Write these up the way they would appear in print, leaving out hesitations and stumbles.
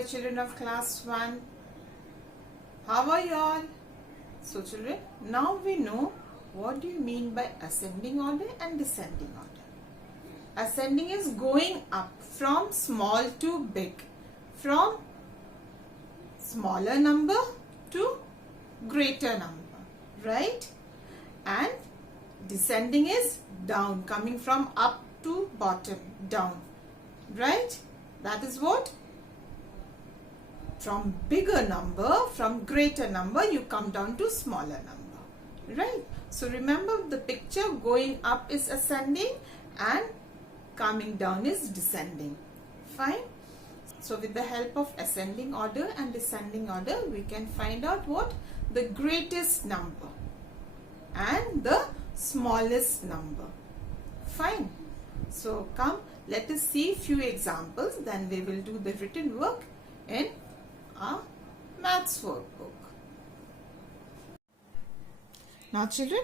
dear children of class 1. How are you all? So children, now we know what do you mean by ascending order and descending order. Ascending is going up from small to big, from smaller number to greater number, right? And descending is down, coming from up to bottom, down, right? That is what? From bigger number, from greater number, you come down to smaller number, right? So remember, the picture going up is ascending and coming down is descending. Fine? So with the help of ascending order and descending order, we can find out what? The greatest number and the smallest number. Fine? So come, let us see few examples, then we will do the written work in our maths workbook. Now children,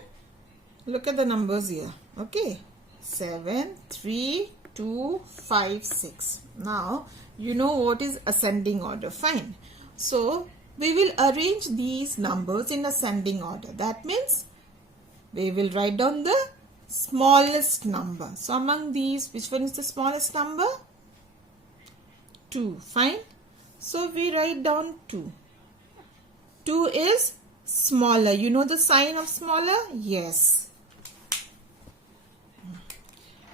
look at the numbers here. Okay, 7, 3, 2, 5, 6. Now you know what is ascending order. Fine. So we will arrange these numbers in ascending order. That means we will write down the smallest number. So among these, which one is the smallest number? 2. Fine. So we write down 2. 2 is smaller. You know the sign of smaller? Yes.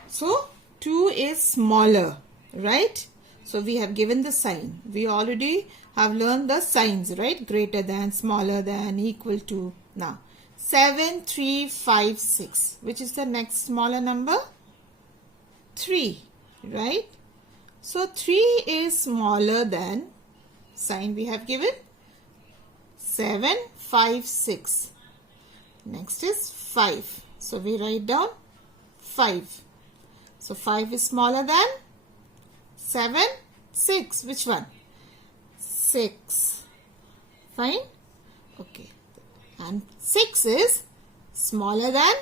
So 2 is smaller, right? So we have given the sign. We already have learned the signs, right? Greater than, smaller than, equal to. Now 7, 3, 5, 6. Which is the next smaller number? 3, right? So 3 is smaller than, sign we have given, 7, 5, 6. Next is 5. So we write down 5. So 5 is smaller than 7, 6. Which one? 6. Fine? Okay. And 6 is smaller than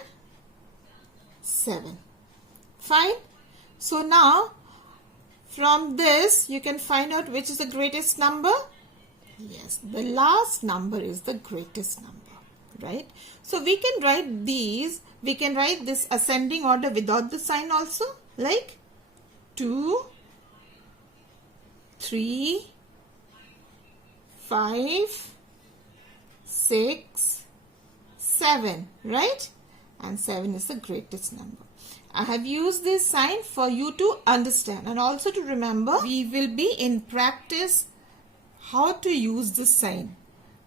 7. Fine? So now from this you can find out which is the greatest number. Yes, the last number is the greatest number, right? So we can write these, we can write this ascending order without the sign also, like 2, 3, 5, 6, 7, right? And 7 is the greatest number. I have used this sign for you to understand and also to remember. We will be in practice how to use this sign,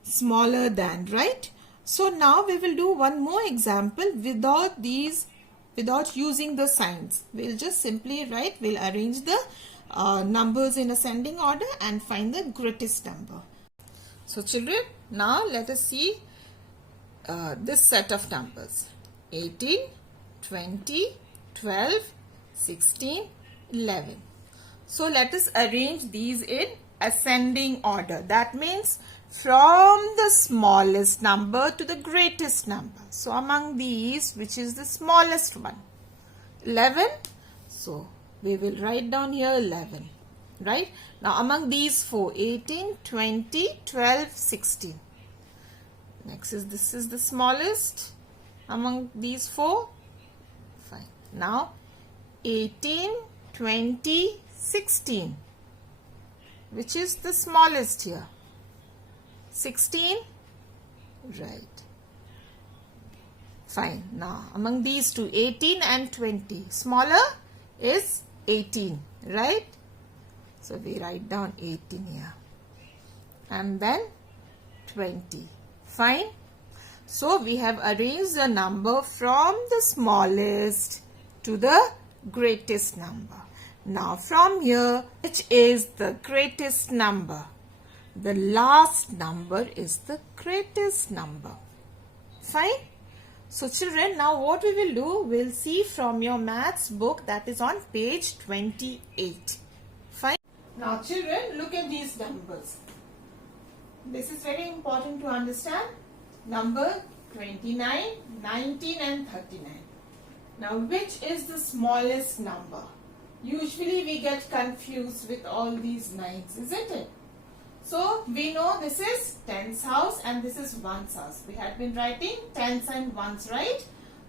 smaller than, right? So now we will do one more example without using the signs. We'll just simply write, we'll arrange the numbers in ascending order and find the greatest number. So children, now let us see this set of numbers: 18, 20, 12, 16, 11. So let us arrange these in ascending order. That means from the smallest number to the greatest number. So among these, which is the smallest one? 11. So we will write down here 11. Right? Now among these 4, 18, 20, 12, 16. Next is, this is the smallest among these 4. Fine. Now 18, 20, 16. Which is the smallest here? 16. Right. Fine. Now among these two, 18 and 20. Smaller is 18. Right? So we write down 18 here. And then 20. Fine. So we have arranged the number from the smallest to the greatest number. Now from here, which is the greatest number? The last number is the greatest number. Fine. So children, now what we will do, we'll see from your maths book, that is on page 28. Fine. Now children, look at these numbers. This is very important to understand. Number 29, 19 and 39. Now which is the smallest number? Usually we get confused with all these 9s, isn't it? So we know this is tens house and this is ones house. We had been writing tens and ones, right?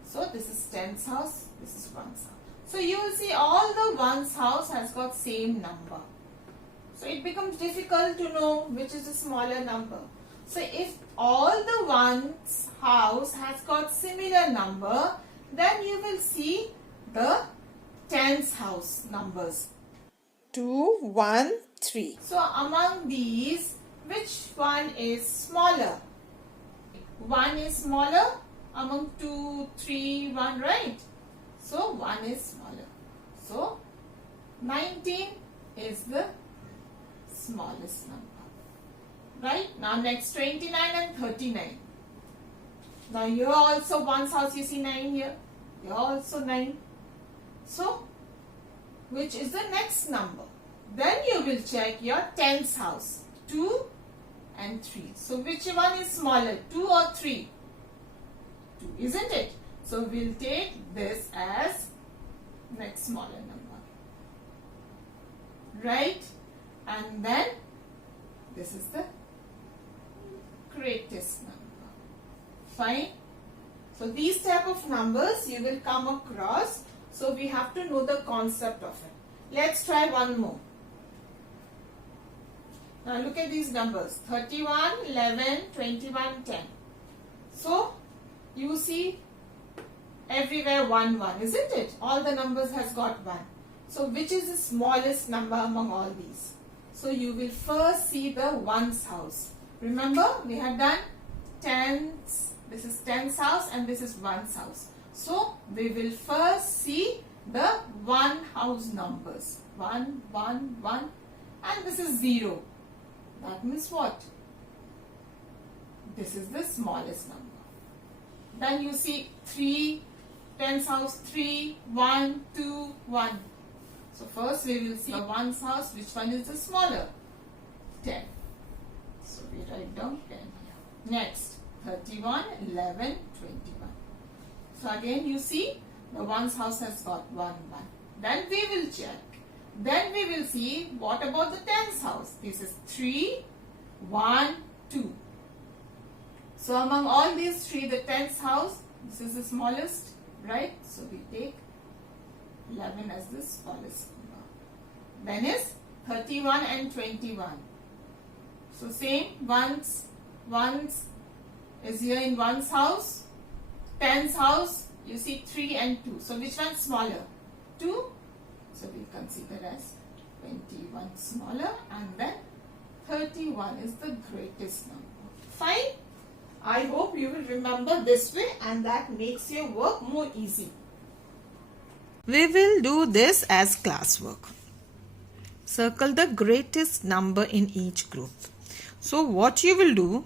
So this is tens house, this is ones house. So you will see all the ones house has got same number. So it becomes difficult to know which is the smaller number. So if all the ones house has got similar number, then you will see the tens house numbers. 2, 1, 3. So among these, which one is smaller? 1 is smaller among 2, 3, 1, right? So 1 is smaller. So 19 is the smallest number. Right? Now next 29 and 39. Now here also one's house, you see 9 here. Here also 9. So which is the next number? Then you will check your tens house. 2 and 3. So which one is smaller? 2 or 3? 2, isn't it? So we'll take this as next smaller number. Right? And then this is the greatest number. Fine. So these type of numbers you will come across. So we have to know the concept of it. Let's try one more. Now look at these numbers. 31, 11, 21, 10. So you see everywhere 1, 1, isn't it? All the numbers has got 1. So which is the smallest number among all these? So you will first see the ones house. Remember we had done tens. This is tens house and this is ones house. So we will first see the one house numbers. 1, 1, 1 and this is 0. That means what? This is the smallest number. Then you see 3, tens house 3, 1, 2, 1. So first we will see the ones house, which one is the smaller? 10. So we write down 10 here. Next 31, 11, 21. So again you see the ones house has got 1, 1. Then we will check. Then we will see what about the tens house. This is 3, 1, 2. So among all these 3, the tens house, this is the smallest, right? So we take 11 as the smallest number. Then is 31 and 21. So same, ones is here in ones house. Tens house, you see 3 and 2. So which one is smaller? 2. So we consider as 21 smaller and then 31 is the greatest number. Fine. I hope you will remember this way and that makes your work more easy. We will do this as classwork. Circle the greatest number in each group. So what you will do,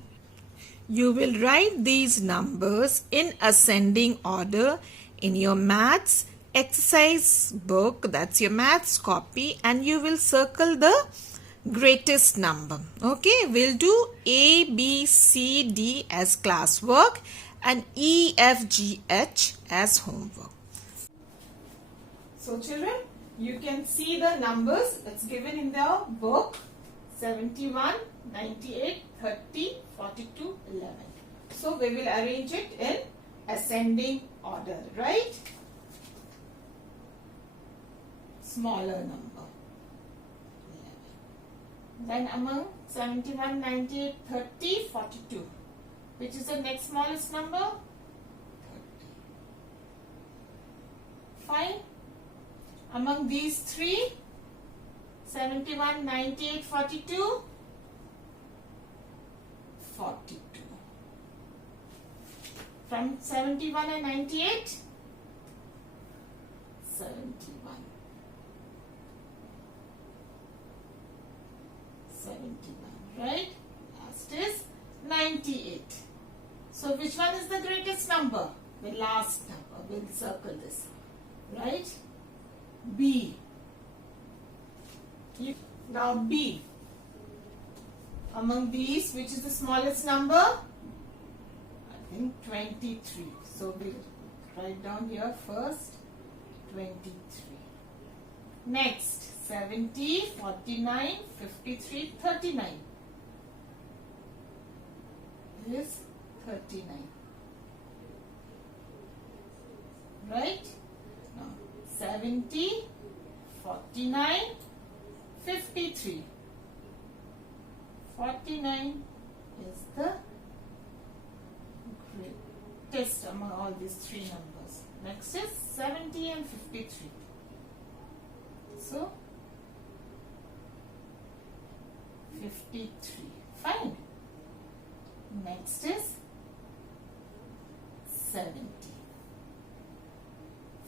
you will write these numbers in ascending order in your maths exercise book, that's your maths copy, and you will circle the greatest number. Okay, we'll do A, B, C, D as classwork and E, F, G, H as homework. So children, you can see the numbers that's given in the book: 71, 98, 30, 42, 11. So we will arrange it in ascending order, right? Smaller number 11. Then among 71, 98, 30, 42, which is the next smallest number? 30. Fine. Among these 3, 71, 98, 42, 42. From 71 and 98, 71. 71, right? Last is 98. So which one is the greatest number? The last number. We'll circle this, right? B. Now B. Among these, which is the smallest number? I think 23. So we'll write down here first 23. Next 70, 49, 53, 39. is 39. Right? Now 70, 49, 53. 49 is the greatest among all these three numbers. Next is 70 and 53. So 53. Fine. Next is 70.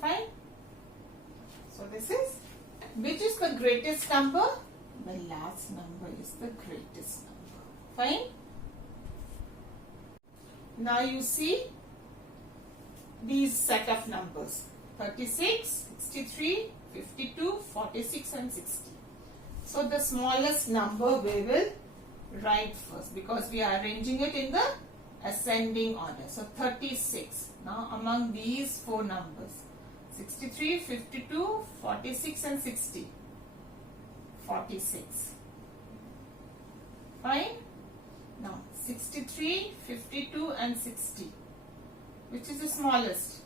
Fine. So this is, which is the greatest number? The last number is the greatest number. Fine. Now you see these set of numbers: 36, 63, 52, 46 and 60. So the smallest number we will write first, because we are arranging it in the ascending order. So 36. Now among these four numbers, 63, 52, 46 and 60. 46. Fine. Now 63, 52 and 60. Which is the smallest?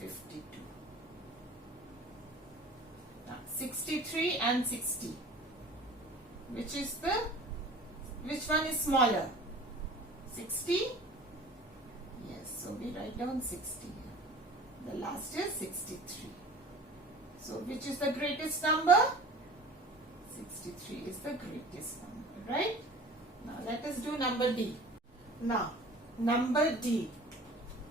52. Now 63 and 60. Which one is smaller? 60? Yes, so we write down 60 here. The last is 63. So which is the greatest number? 63 is the greatest number, right? Now let us do number D. Now, number D.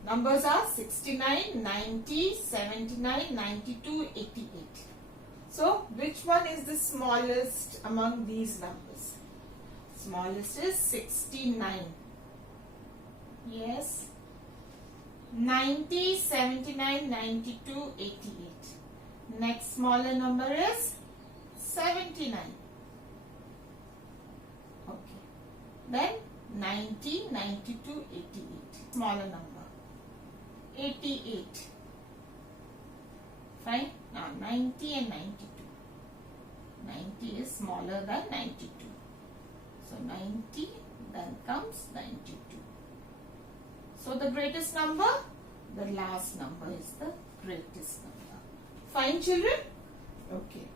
Numbers are 69, 90, 79, 92, 88. So, which one is the smallest among these numbers? Smallest is 69. Yes. 90, 79, 92, 88. Next smaller number is 79. Okay. Then 90, 92, 88. Smaller number. 88. Fine. Now 90 and 92. 90 is smaller than 92. So 90, then comes 92. So the greatest number, the last number is the greatest number. Fine, children? Okay.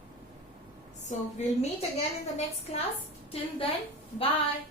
So we'll meet again in the next class. Till then, bye.